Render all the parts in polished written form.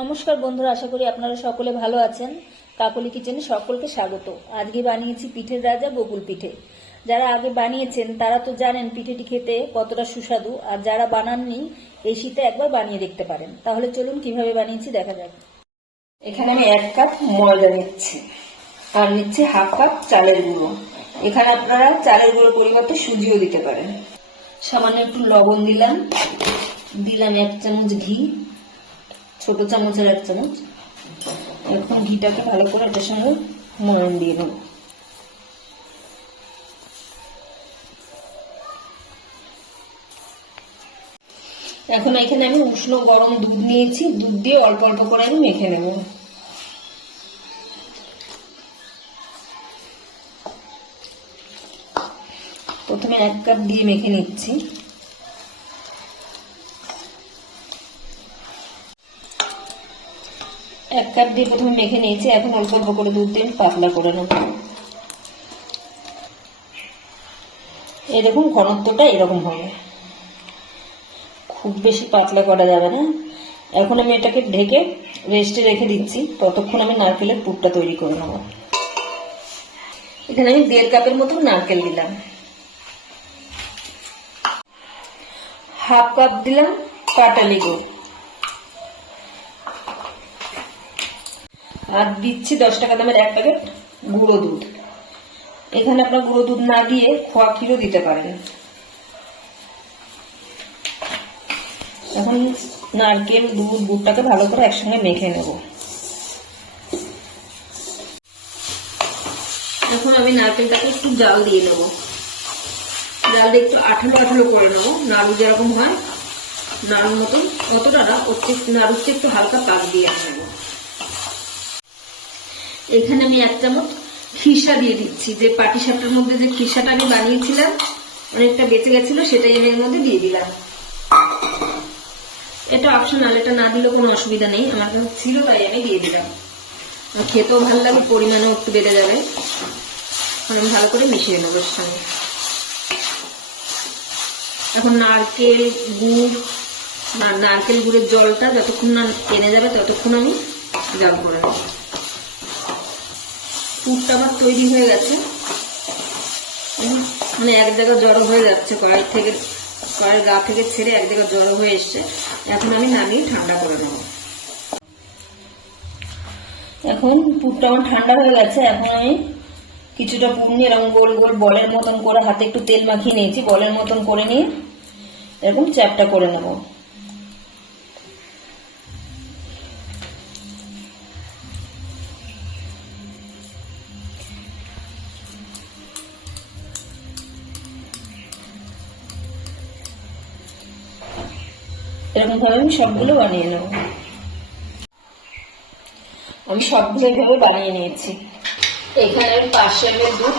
নমস্কার বন্ধুরা, আশা করি আপনারা সকলে ভালো আছেন। কাকলি কিচেনে সকলকে স্বাগত। আজকে বানিয়েছি পিঠের রাজা বকুল পিঠে। যারা আগে বানিয়েছেন তারা তো জানেন পিঠেটি খেতে কতটা সুস্বাদু, আর যারা বানাননি এই শীতে একবার বানিয়ে দেখতে পারেন। তাহলে চলুন কিভাবে বানিয়েছি দেখা যাক। এখানে আমি 1 কাপ ময়দা নিচ্ছি আর নিচ্ছি হাফ কাপ চালের গুঁড়ো। এখানে আপনারা চালের গুঁড়োর পরিবর্তে সুজিও দিতে পারেন। সামান্য একটু লবণ দিলাম, 1 চামচ ঘি, ছোট চামচের 1 চামচ। এখন ঘিটাকে ভালো করে এটার সঙ্গে ময়ান দিয়ে নেব। এখন এখানে আমি উষ্ণ গরম দুধ নিয়েছি, দুধ দিয়ে অল্প অল্প করে আমি মেখে নেব। প্রথমে 1 কাপ দিয়ে মেখে নিচ্ছি। এক কাপ দিয়ে প্রথমে মেখে নিয়েছি, এখন অল্প অল্প করে দুধ দিয়ে পাতলা করে নেব। এই দেখুন ঘনত্বটা এরকম হবে, খুব বেশি পাতলা করা যাবে না। এখন আমি এটাকে ঢেকে রেস্টে রেখে দিচ্ছি, ততক্ষণ আমি নারকেলের পুরটা তৈরি করে নেব। এখানে আমি 1.5 কাপের মতো নারকেল দিলাম, হাফ কাপ দিলাম পাটালি গুড়, আর দিচ্ছি 10 টাকা দামের 1 প্যাকেট গুঁড়ো দুধ। এখানে আপনার গুঁড়ো দুধ না দিয়ে খোয়া ক্ষীরও দিতে পারেন। এখন নারকেল দুধ গুড়টাকে ভালো করে একসঙ্গে মেখে নেব। এখন আমি নারকেলটাকে একটু জাল দিয়ে নেব, জাল দিয়ে একটু আঠালো আঠালো করে নেবো, নাড়ু যেরকম হয় নাড়ুর মতন, অতটা না, নাড়ুতে একটু হালকা পাক দিয়ে নেব। এখানে আমি 1 চামচ খিসা দিয়ে দিচ্ছি। যে পাটিসাপটার মধ্যে যে খিসাটা আমি বানিয়েছিলাম অনেকটা বেঁচে গেছিল, সেটাই আমি এর মধ্যে দিয়ে দিলাম। এটা অপশনাল, এটা না দিলেও কোনো অসুবিধা নেই, আমার কাছে ছিল তাই আমি দিয়ে দিলাম। খেতেও ভালো লাগে, পরিমাণও একটু বেড়ে যাবে। আমি ভালো করে মিশিয়ে নেবো এর সঙ্গে। এখন নারকেল গুড়ের জলটা যতক্ষণ না টেনে যাবে ততক্ষণ আমি জাল করে নেব। পুরটা আমার তৈরি হয়ে গেছে, মানে এক জায়গায় জড়ো হয়ে যাচ্ছে, কড়াইয়ের গা থেকে ছেড়ে এক জায়গায় জড়ো হয়ে এসছে। এখন আমি নামিয়ে ঠান্ডা করে নেব। এখন পুরটা আমার ঠান্ডা হয়ে গেছে। এখন আমি কিছুটা পুর নিয়ে এরকম গোল গোল বলের মতন করে হাতে একটু তেল মাখিয়ে নিয়েছি, বলের মতন করে নিয়ে এরকম চ্যাপটা করে নেব। এরকম ভাবে আমি সবগুলো বানিয়ে নেব। আমি সবগুলো এইভাবে বানিয়ে নিয়েছি। এখানে আমি 500 ml দুধ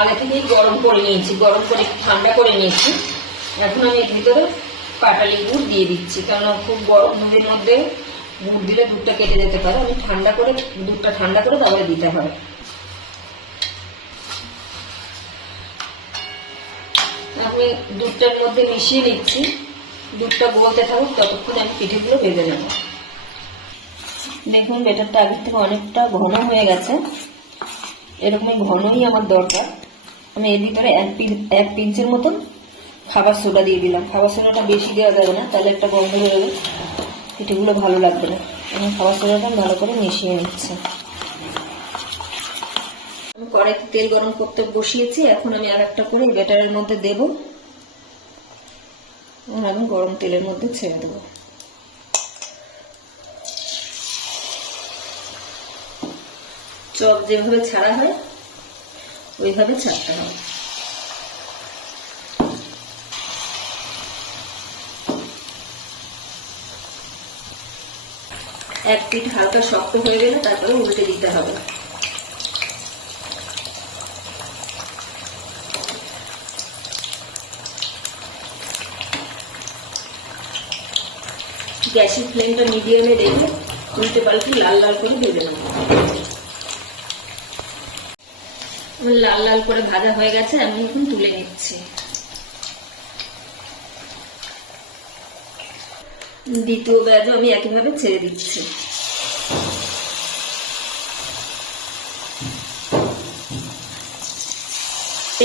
আগে থেকেই গরম করে নিয়েছি, গরম করে ঠান্ডা করে নিয়েছি। এখন আমি এর ভিতরে পাটালি গুড় দিয়ে দিচ্ছি, কারণ খুব গরম দুধের মধ্যে গুড় দিলে দুধটা কেটে যেতে পারে। আমি দুধটা ঠান্ডা করে তারপরে দিতে হয়। আমি দুধটার মধ্যে মিশিয়ে নিচ্ছি, দুধটা গলতে থাকুক, ততক্ষণ আমি পিঠেগুলো ভেজে নেব। দেখুন ব্যাটারটা আগের থেকে অনেকটা ঘন হয়ে গেছে, এরকমই ঘনই আমার দরকার। আমি এর ভিতরে 1 পিঞ্চের মতন খাবার সোডা দিয়ে দিলাম। খাবার সোডাটা বেশি দেওয়া যাবে না, তাহলে একটা গন্ধ বেরোবে, পিঠেগুলো ভালো লাগবে না। আমি খাবার সোডাটা ভালো করে মিশিয়ে নিচ্ছি। আমি কড়াইতে তেল গরম করতে বসিয়েছি, এখন আমি আর একটা করে ব্যাটারের মধ্যে দেবো। আমি গরম তেলের মধ্যে ছেড়ে দেবো। চপ যেভাবে ছাড়া হয় ওইভাবে ছাড়তে হবে। এক পিঠ হালকা শক্ত হয়ে গেলে তারপরে উল্টে দিতে হবে। গ্যাসের ফ্লেমটা মিডিয়ামে রেখে উল্টে পাল্টে লাল লাল করে ভেজে নেব। লাল লাল করে ভাজা হয়ে গেছে, আমি এখন তুলে নিচ্ছি। দ্বিতীয় ব্যাচও আমি একইভাবে ছেড়ে দিচ্ছি।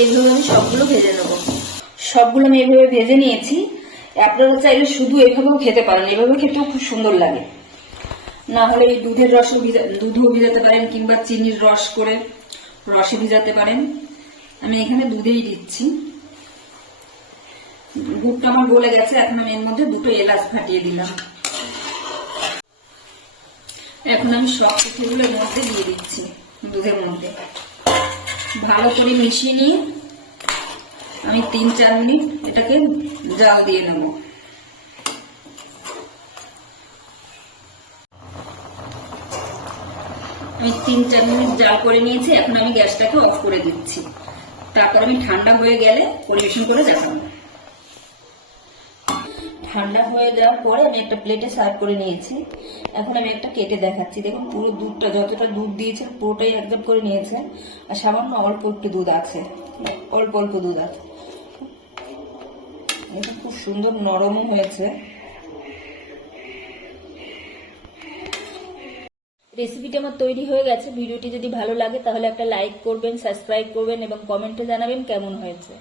এইভাবে আমি সবগুলো ভেজে নেব। সবগুলো আমি এভাবে ভেজে নিয়েছি। আপনারা চাইলে শুধু এভাবেও খেতে পারেন, এভাবে খেতেও খুব সুন্দর লাগে। না হলে এই দুধের রসও দুধও ভিজাতে পারেন, কিংবা চিনির রস করে রসে ভিজাতে পারেন। আমি এখানে দুধেই দিচ্ছি। দুধটা আমার গলে গেছে, এখন আমি এর মধ্যে 2টো এলাচ ফাটিয়ে দিলাম। এখন আমি সব পিঠেগুলো এর মধ্যে দিয়ে দিচ্ছি দুধের মধ্যে। ভালো করে মিশিয়ে নিয়ে আমি 3-4 মিনিট এটাকে জাল দিয়ে নেব। আমি 3-4 মিনিট জাল করে নিয়েছি। এখন আমি গ্যাসটাকে অফ করে দিচ্ছি। তারপর আমি ঠান্ডা হয়ে গেলে পরিবেশন করে দেখাবো। ঠান্ডা হয়ে যাওয়ার পরে আমি একটা প্লেটে সার্ভ করে নিয়েছি। এখন আমি একটা কেটে দেখাচ্ছি। দেখুন পুরো দুধটা, যতটা দুধ দিয়েছে পুরোটাই অ্যাবজর্ব করে নিয়েছে, আর সামান্য অল্প একটু দুধ আছে, অল্প অল্প দুধ আছে। এটা খুব সুন্দর নরমও হয়েছে। রেসিপিটা আমার তৈরি হয়ে গেছে। ভিডিওটি যদি ভালো লাগে তাহলে একটা লাইক করবেন, সাবস্ক্রাইব করবেন এবং কমেন্টে জানাবেন কেমন হয়েছে।